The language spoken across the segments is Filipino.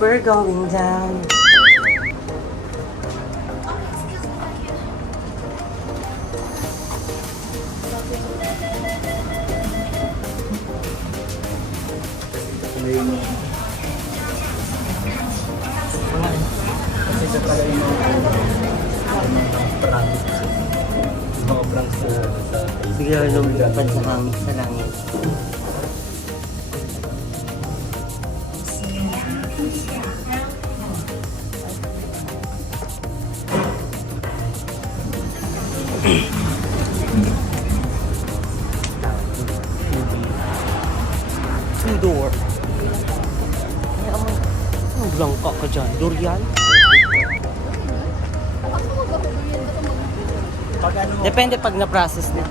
We're going down. Kasi ito pala yung mga pranks. Yung mga pranks sa Bigla lumipad sa hangin sa langit. Two-door. Ang blangka ka dyan. Durian? pag ano, Depende pag na-process na.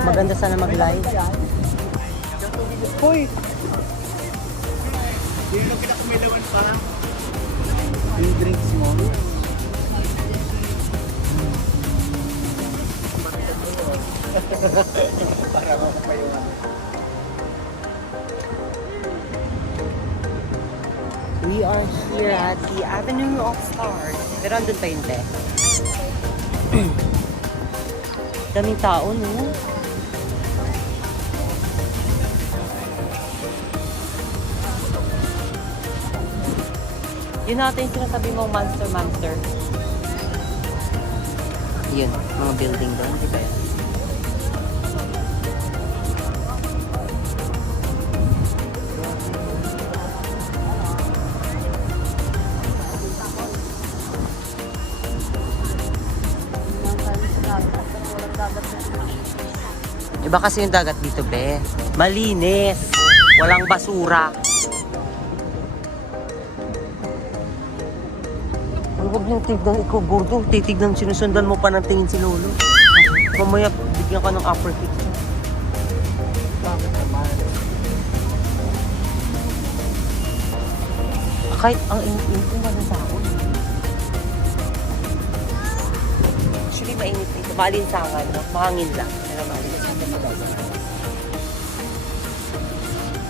Maganda sana mag-live. Hoy! Yung lang pinakumilawan parang yung drinks mo. Para mo pa yung ano. We are here at the Avenue of Stars. Pero andun pa yun, te. Daming tao, no? Yun natin yung sinasabi mong monster. Yun, mga building doon, di ba yan? Iba kasi yung dagat dito, be. Malinis. Walang basura. Huwag niyong tignan ikaw, gordo. Titignan, sinusundan mo pa ng tingin si Lolo. Mamaya, bigyan ka ng upper kick. Bakit naman? Kahit ang init-init yung walang tao. Actually, mainit dito. Malinsangan, no? Mahangin lang. Pero malinsangan talaga.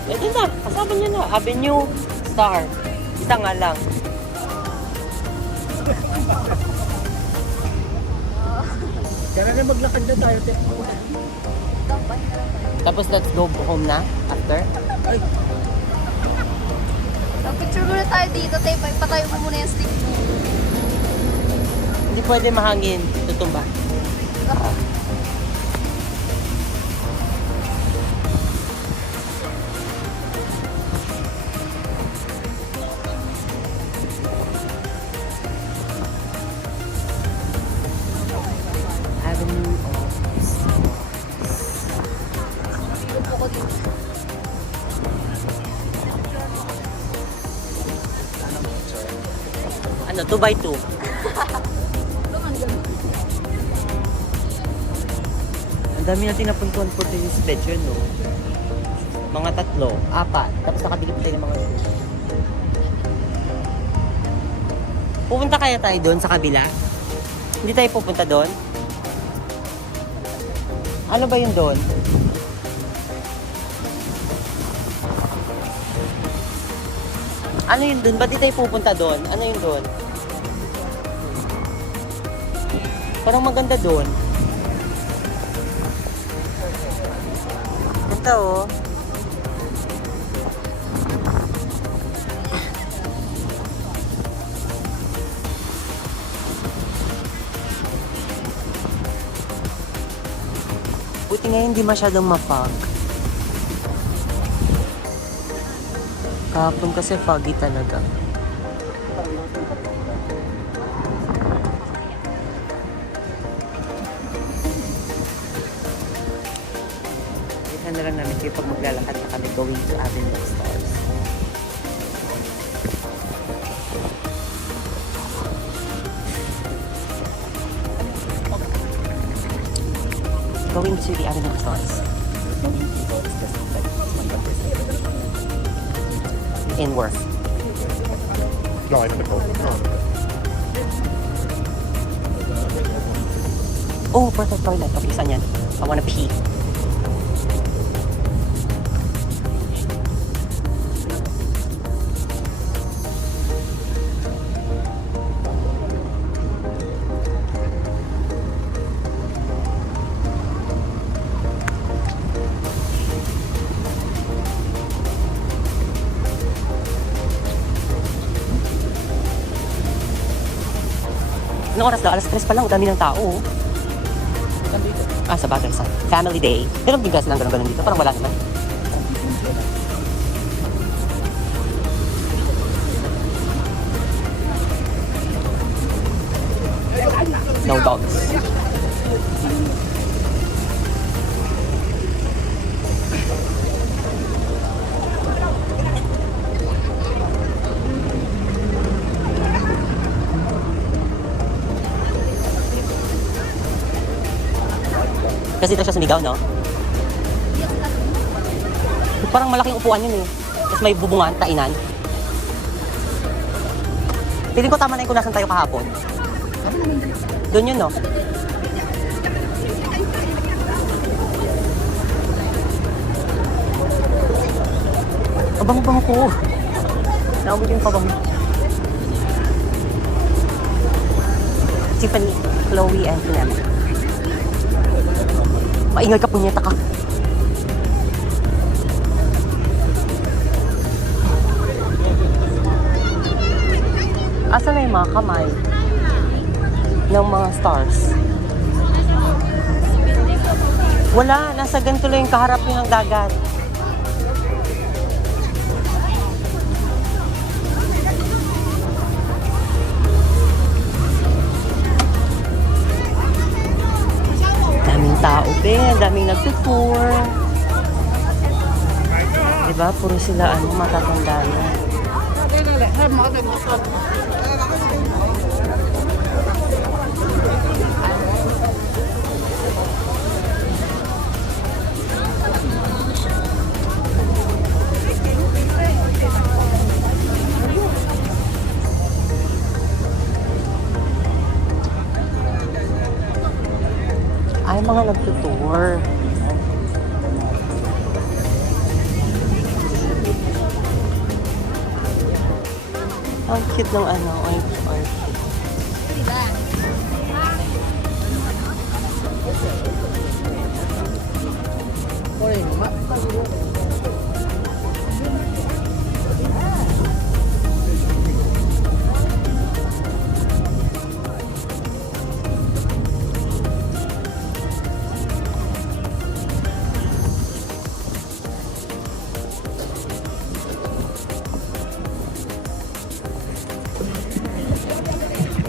Eh, doon na. Kasama niya na. Avenue Star. Isa nga lang. Kaya na maglakad na tayo, te. Tapos let's go home na after. Ay, Picture muna tayo dito, tayo. Patayo mo muna yung stick mo. Hindi pwede mahangin. Tutumba. Avenue of Upo ko dito. ano, 2x2. Ang dami natin napuntuhan for this picture, no? Mga 3, 4. Tapos nakabili pa tayo ng mga shoes. Pupunta kaya tayo doon sa kabila? Hindi tayo pupunta doon? Ano ba yun doon? Ano yun doon? Ba't di tayo pupunta doon? Ano yun doon? Parang maganda doon. Ito, oh. Buti ngayon hindi masyadong ma-fog. Kahapon kasi foggy talaga. Kita na lang namin kayo pag maglalakad na kami going to Avenue of Stars. Going to the other stores. In work. No, I have to go. Oh, perfect toilet. Okay, saan yan? I wanna pee. Anong oras daw? Alas 3 pa lang. Dami ng tao. Oh. Ah, sa bagay. Sa family day. Pero hindi gas lang ganun dito. Parang wala naman. No dogs. Kasi dito siya sumigaw, no? Parang malaking upuan yun eh. Tapos may bubungan, tainan. Piling ko tama na yung kung nasan tayo kahapon. Doon yun, no? Ang bango-bango ko. Naumit yung pabango. Tiffany, Chloe, and Clem. Maingay ka, punyeta ka. Asan na yung mga kamay ng mga stars? Wala, nasa ganito lang yung kaharap yung ng dagat. Daming tao din, daming nagtutour. Diba? Puro sila matatanda na. Ay, mga nagtutour. Ang cute ng orchid.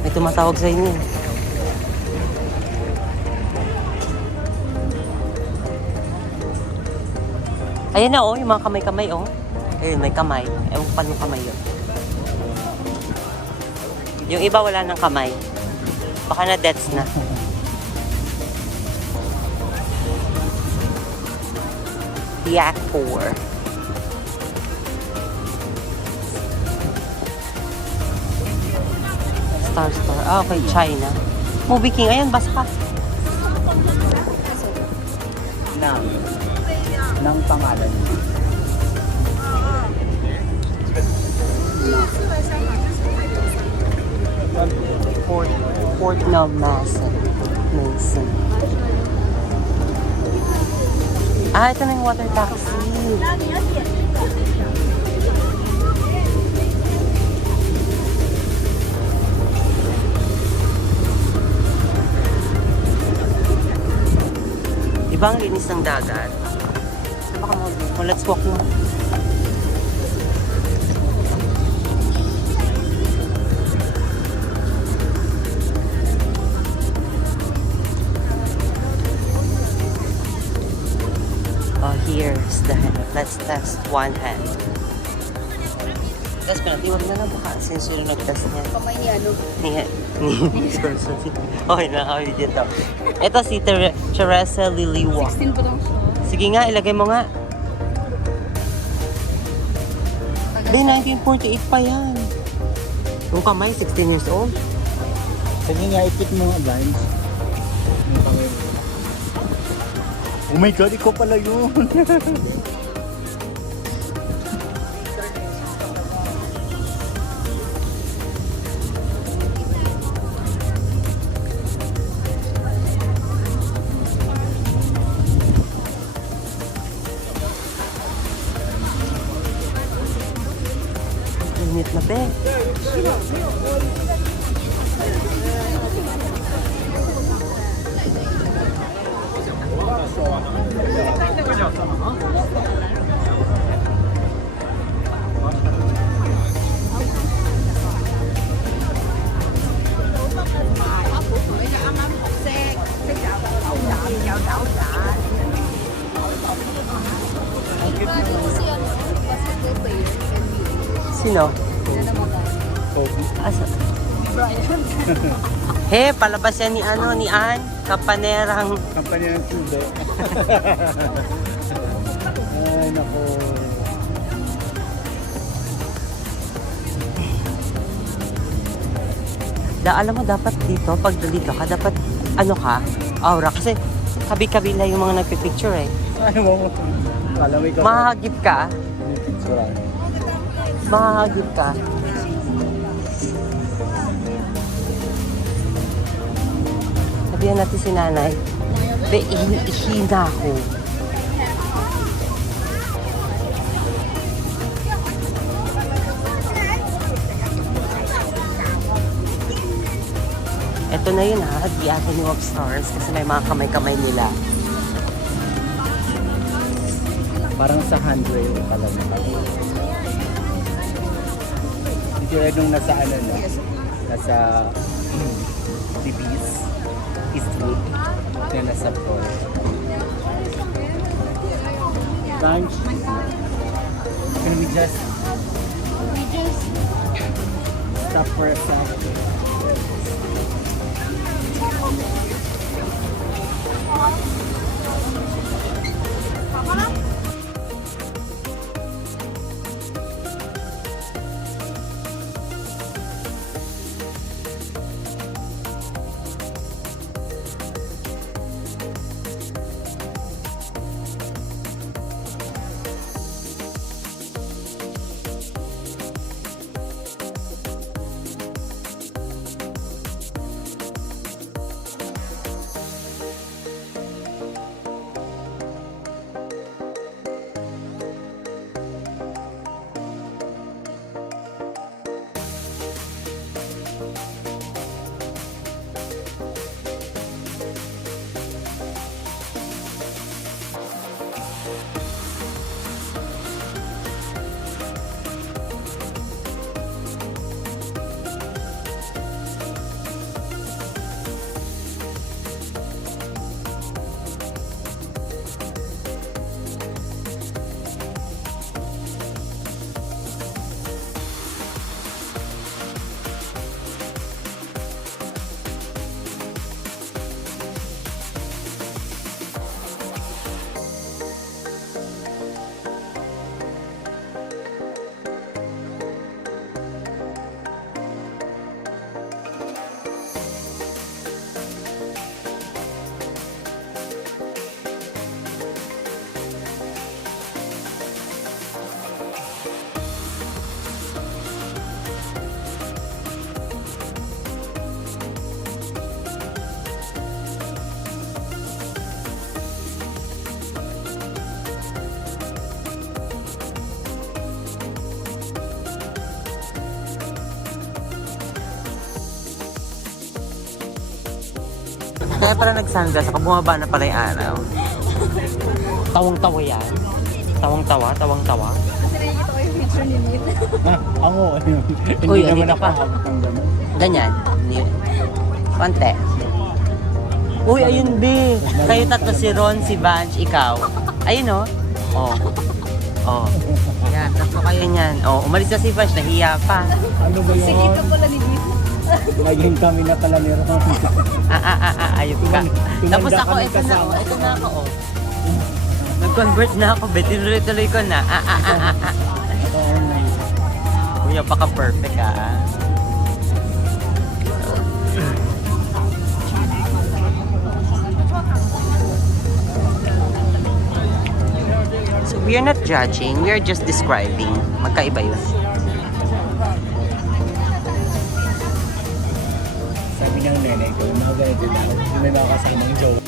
May tumatawag sa inyo. Ayan na yung mga kamay-kamay Ayun, may kamay. Ewan ko paano kamay yun. Yung iba wala ng kamay. Baka na deaths na. Yak 4. Star. Ah, okay, China. Movie King. Ayan, basa ka. Ng pangalan. Fort Knob Mason. Ah, ito na yung water taxi. Diba ang linis ng dagat? Baka mo, let's walk mo. Oh, here's the hand. Let's test one hand. test pero di wag na lang baka since yun nag-test niya. Kamay ni ano. Ni Okay na kami dito. Ito si Teresa Liliwa. 16 pa lang siya. Sige nga, ilagay mo nga. Be, 1948 pa yan. Yung kamay, 16 years old. Sige nga, ikit mo nga, guys. Oh my God, ikaw pala yun. Init na, be. Imagine si ano, basketball player, NBA. Sino? Na namatay. Asa? Brian. He, palabas yan ni ano, ni Ann. Kapanerang. Kampanya ng sudo. Ay, naku. Alam mo, dapat dito, pag dito ka, dapat, ano ka, aura. Kasi, kabi-kabila yung mga nagpipicture eh. Ay, mo. Alam mo ikaw. Mahagip ka. Picturean. Mahagip ka. Sabihan natin si nanay, be, ihina ko. Ito na yun ha, The Avenue of Stars kasi may mga kamay-kamay nila. Parang sa handrail talaga. Hindi rin nung nasa ano na, nasa Libis, Eastwood, na nasa Paul. Bunch. Can we just stop for a second? Kaya pala nag-sunglass ako, bumaba na pala yung araw. Tawang-tawa yan. Tawang-tawa, tawang-tawa. Kasi nakikita ko yung picture ni Min. Ako, hindi Uy, naman andito ako pa. abot ng gano'n. Ganyan. Konti. Uy, ayun, B. Kayo tatlo, si Ron, si Vanch, ikaw. Ayun, oh. Oh. Oh. Yan. Payatas ko kayo niyan. Oh, umalis na si Vash, nahiya pa. Ano ba Sige yun? ka pala ni Dito. Naging kami na pala ni Ron. Ayun ka. Tumanda Tapos ka ako, ng ito na, kasama. oh, ito na ako, oh. Nag-convert na ako, bet. Tinuloy-tuloy ko na. Oo, nice. Kuya, baka perfect, ah. So, we are not judging, we are just describing. Magkaiba yun. Sabi ng nenay ko, mga ganito daw. May mga kasamang joke.